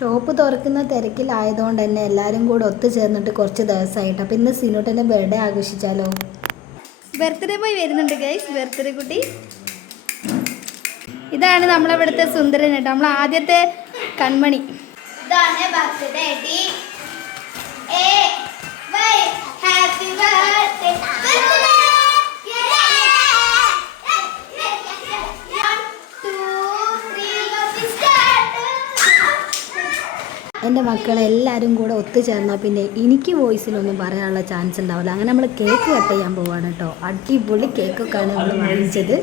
Shop തുറക്കുന്ന തിരക്കിലായതുകൊണ്ട് തന്നെ എല്ലാവരും കൂടെ ഒത്തുചേർന്നിട്ട് കുറച്ച് ദിവസമായിട്ട്. അപ്പം ഇന്ന് സിനൂട്ടൻ്റെ ബർത്ത്ഡേ ആഘോഷിച്ചാലോ? ബർത്ത്ഡേ ബോയ് വരുന്നുണ്ട് ഗൈസ്, ബർത്ത്ഡേ കുട്ടി. ഇതാണ് നമ്മളിവിടുത്തെ സുന്ദരൻ കേട്ടോ, നമ്മൾ ആദ്യത്തെ കൺമണി. ഇതാണ് ബർത്ത്ഡേ. എൻ്റെ മക്കളെല്ലാവരും കൂടെ ഒത്തുചേർന്നാൽ പിന്നെ എനിക്ക് വോയിസിലൊന്നും പറയാനുള്ള ചാൻസ് ഉണ്ടാവില്ല. അങ്ങനെ നമ്മൾ കേക്ക് കട്ട് ചെയ്യാൻ പോവാണ് കേട്ടോ. അടിപൊളി കേക്കൊക്കെയാണ് നമ്മൾ വാങ്ങിച്ചത്.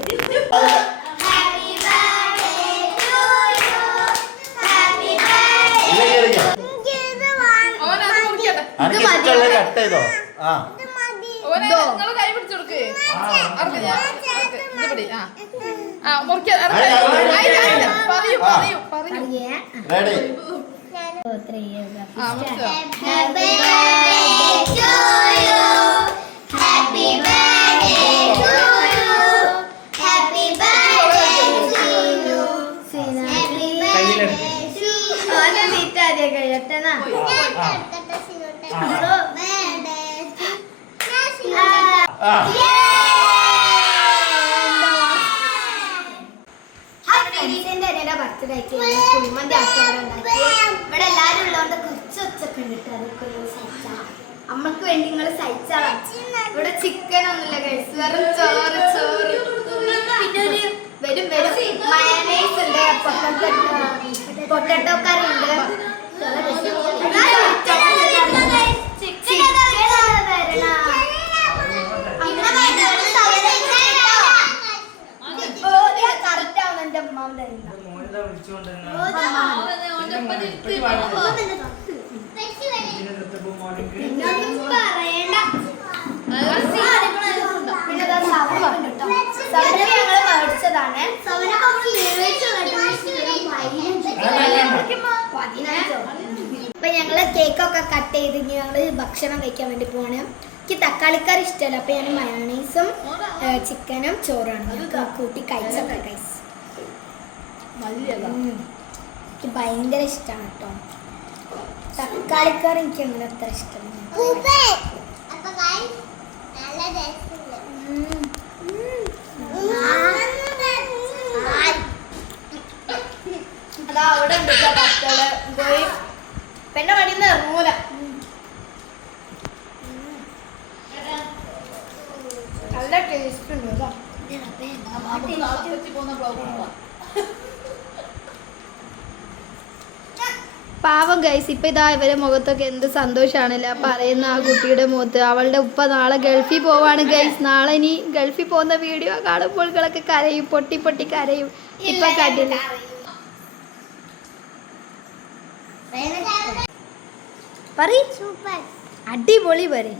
ഇവിടെ എല്ലാരും ഉള്ളതുകൊണ്ട് കുറച്ച് ഒച്ചൊക്കെ ഉണ്ട്. നമ്മൾക്ക് വേണ്ടി നിങ്ങൾ സഹിച്ചാളാ. ഇവിടെ ചിക്കൻ ഒന്നുമില്ല കഴിച്ചു, വെറും ചോറ് ചോറ്. പിന്നെ ഒരു വരും മയണൈസ് ഉണ്ട്, പൊട്ടറ്റോ കറി ഉണ്ട്. കറക്റ്റ് ആവുന്ന എന്റെ അമ്മാവിന്റെ മേടിച്ചതാണ്. അപ്പൊ ഞങ്ങള് കേക്കൊക്കെ കട്ട് ചെയ്ത് ഞങ്ങള് ഭക്ഷണം കഴിക്കാൻ വേണ്ടി പോവാണ്. എനിക്ക് തക്കാളിക്കറി ഇഷ്ടമല്ല, അപ്പൊ ഞാൻ മയോണൈസും ചിക്കനും ചോറാണ് കൂട്ടി കഴിച്ചൊക്കെ കഴിച്ചു. എനിക്ക് ഭയങ്കര ഇഷ്ടമാണ് കേട്ടോ തക്കാളിക്കറി. എനിക്ക് അങ്ങനെ അത്ര ഇഷ്ടമാണ്. അതാ അവിടെ പോയി പെണ്ണ പണിന്ന് ഇറങ്ങൂല. നല്ല ടേസ്റ്റ് ഉണ്ട് കേട്ടോ. പാവം ഗൈസ്, ഇപ്പം ഇതാ ഇവരെ മുഖത്തൊക്കെ എന്ത് സന്തോഷമാണല്ലോ പറയുന്ന ആ കുട്ടിയുടെ മുഖത്ത്. അവളുടെ ഉപ്പ നാളെ ഗൾഫിൽ പോവാണ് ഗൈസ്. നാളെ ഇനി ഗൾഫിൽ പോകുന്ന വീഡിയോ കാണുമ്പോഴൊക്കെ കരയും, പൊട്ടി പൊട്ടി കരയും. ഇപ്പൊ കണ്ടില്ല, അടിപൊളി പറയും.